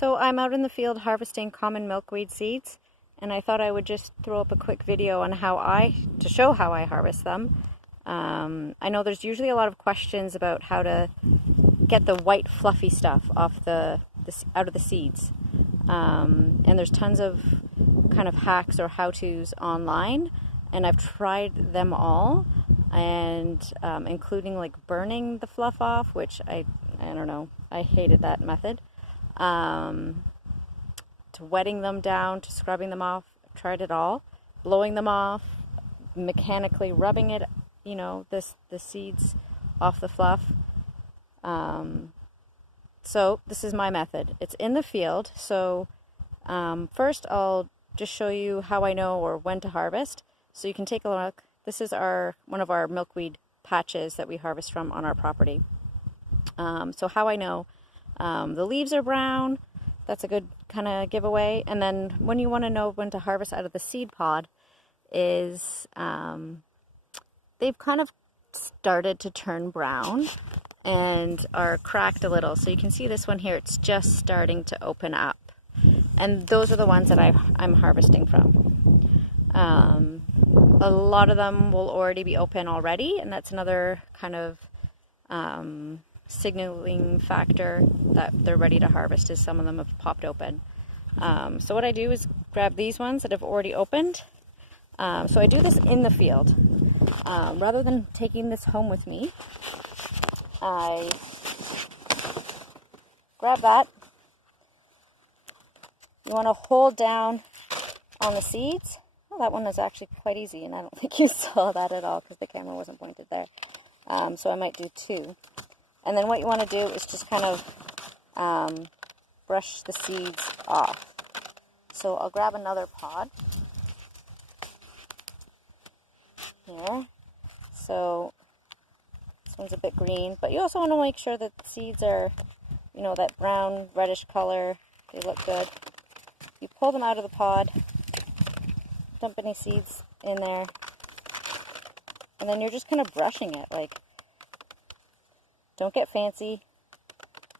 So I'm out in the field harvesting common milkweed seeds, and I thought I would just throw up a quick video on to show how I harvest them. I know there's usually a lot of questions about how to get the white fluffy stuff off out of the seeds. And there's tons of kind of hacks or how-tos online, and I've tried them all, and including like burning the fluff off, which I don't know, I hated that method. To wetting them down, to scrubbing them off, I've tried it all. Blowing them off, mechanically rubbing it, the seeds off the fluff. So this is my method. It's in the field. So first I'll just show you how I know or when to harvest. So you can take a look. This is one of our milkweed patches that we harvest from on our property. So how I know, the leaves are brown. That's a good kind of giveaway. And then when you want to know when to harvest out of the seed pod is they've kind of started to turn brown and are cracked a little. So you can see this one here, it's just starting to open up. And those are the ones that I'm harvesting from. A lot of them will already be open already, and that's another kind of signaling factor that they're ready to harvest, is some of them have popped open. So what I do is grab these ones that have already opened. So I do this in the field. Rather than taking this home with me, I grab that. You want to hold down on the seeds. Well, that one was actually quite easy, and I don't think you saw that at all because the camera wasn't pointed there. So I might do two. And then what you want to do is just kind of brush the seeds off. So I'll grab another pod here. So this one's a bit green, but you also want to make sure that the seeds are, that brown reddish color. They look good. You pull them out of the pod, dump any seeds in there, and then you're just kind of brushing it. Like, don't get fancy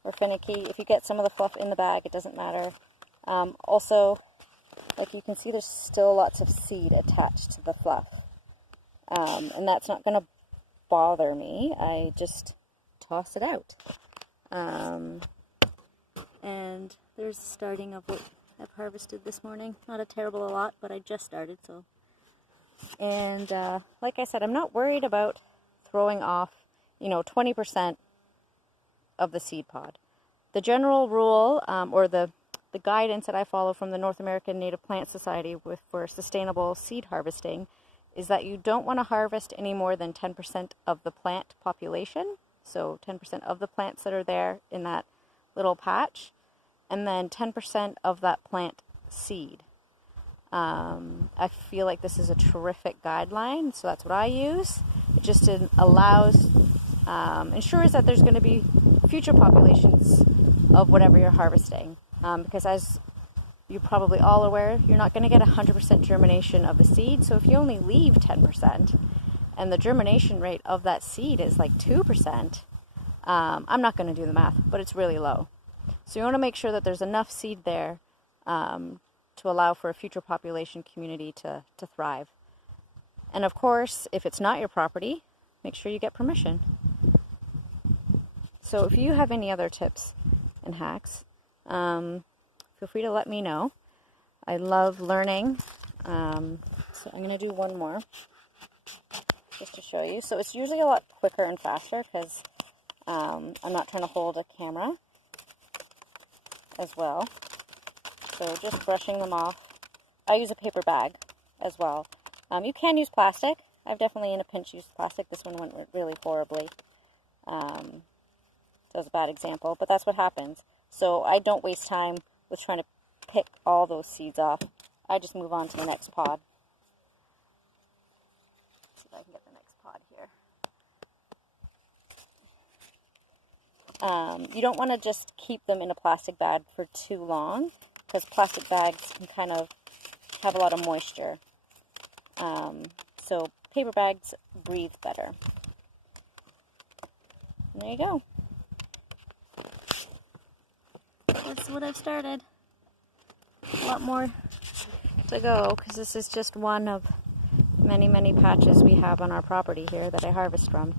or finicky. If you get some of the fluff in the bag, it doesn't matter. Also, like you can see, there's still lots of seed attached to the fluff. And that's not going to bother me. I just toss it out. And there's the starting of what I've harvested this morning. Not a terrible lot, but I just started, so. And like I said, I'm not worried about throwing off, 20% of the seed pod. The general rule, or the guidance that I follow from the North American Native Plant Society for sustainable seed harvesting, is that you don't want to harvest any more than 10% of the plant population. So 10% of the plants that are there in that little patch, and then 10% of that plant seed. I feel like this is a terrific guideline, so that's what I use. It just ensures that there's going to be future populations of whatever you're harvesting. Because as you're probably all aware, you're not going to get 100% germination of the seed. So if you only leave 10% and the germination rate of that seed is like 2%, I'm not going to do the math, but it's really low. So you want to make sure that there's enough seed there to allow for a future population community to thrive. And of course, if it's not your property, make sure you get permission. So if you have any other tips and hacks, feel free to let me know. I love learning. So I'm going to do one more just to show you. So it's usually a lot quicker and faster because I'm not trying to hold a camera as well. So just brushing them off. I use a paper bag as well. You can use plastic. I've definitely in a pinch used plastic. This one went really horribly. That was a bad example, but that's what happens. So I don't waste time with trying to pick all those seeds off. I just move on to the next pod. Let's see if I can get the next pod here. You don't want to just keep them in a plastic bag for too long, because plastic bags can kind of have a lot of moisture. So paper bags breathe better. And there you go. this is what I've started. A lot more to go, because this is just one of many, many patches we have on our property here that I harvest from.